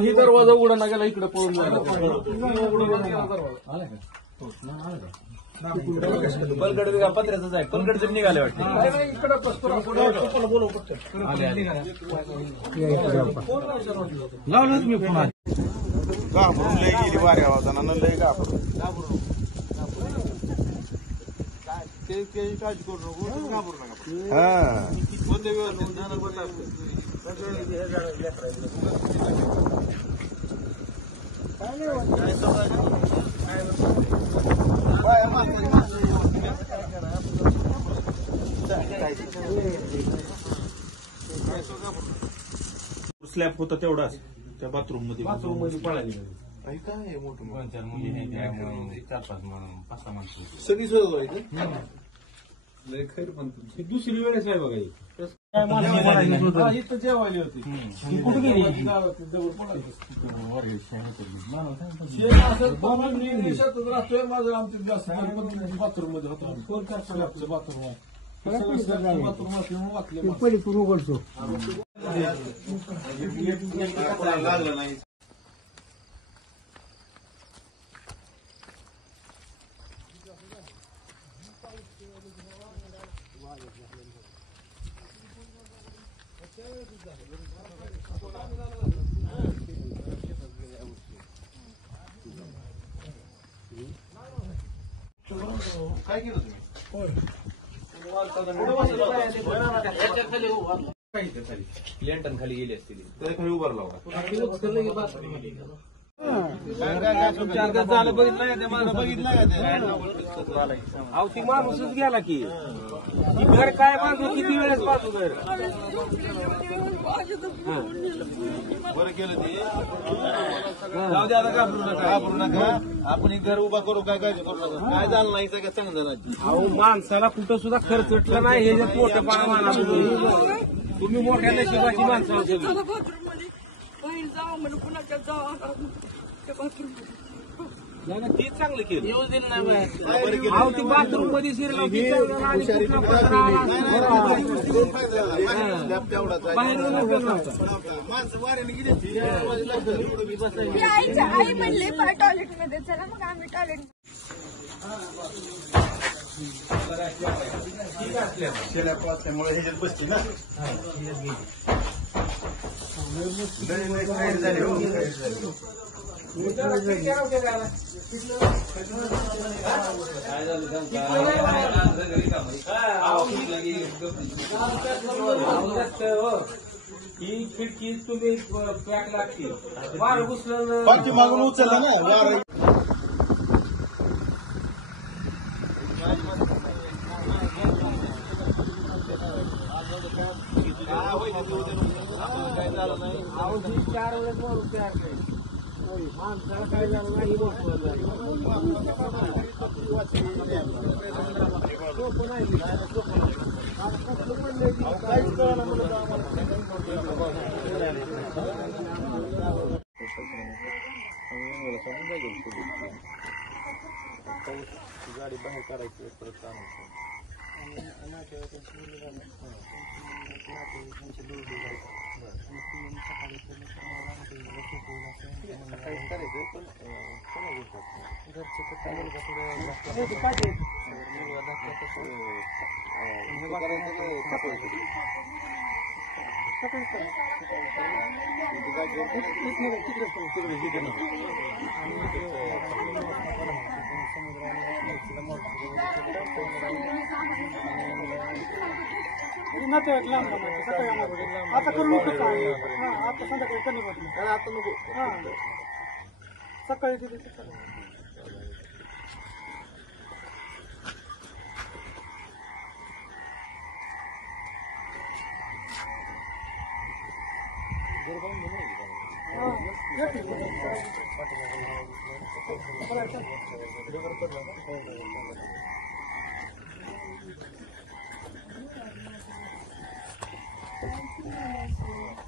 ही दरवाजा उघडा ना गेला इकडे पळून जायला पलगड पत्र्याच आहे पलगड जर निघाले वाटते लावलं मी पुन्हा घाबरून लय गेली वाऱ्या होताना लय घाबरून काळजी करू नको घाबरू नका स्लॅब होता तेवढाच त्या बाथरूम मध्ये पळाली काय मोठं 2-4 मुली 4-5 माणसं सगळी सोय व्हायची खैर पण दुसरी वेळेस आहे बघा इथं जेवायली होती कुठे गेली राहतोय माझं आमचं जास्त बाथरूम मध्ये होतो बाथरूम आहे बाथरूम असल्यामुळे वाचले पलीकडून उघडतो लागलं नाही काय केलं तुम्ही लेंटन खाली गेली असतील खाली उभार लावला झालं बघितलं ती माणूसच गेला की घर काय बांधू किती वेळेस बांधू घर बरं केलं ते जाऊ दे आता घाबरू नका आपण एक घर उभा करू काय काळजी करू नका काय झालं नाही सगळं चांगलं झालं अहो माणसाला कुठं सुद्धा खर्च उठला नाही हे मोठं पाणा तुम्ही मोठ्या नशिबाची माणसं ते चांगलं केलं येऊ दिलं नाही ती बाथरूम मध्ये शिरलं आई म्हणले टॉयलेट मध्ये चला मग आम्ही टॉयलेट असल्यामुळे ह्याच्यात बसते ना ही खिडकी तुम्ही पॅक लागते वारं घुसलं मागून उचललं ना काय झालं नाही 4 वेळेस मारून तयार माणसाला काय झालं नाही गाडी बाहेर काढायची परत आता करू नको आता संध्याकाळी कमी आता नको सकाळी दिली Thank you.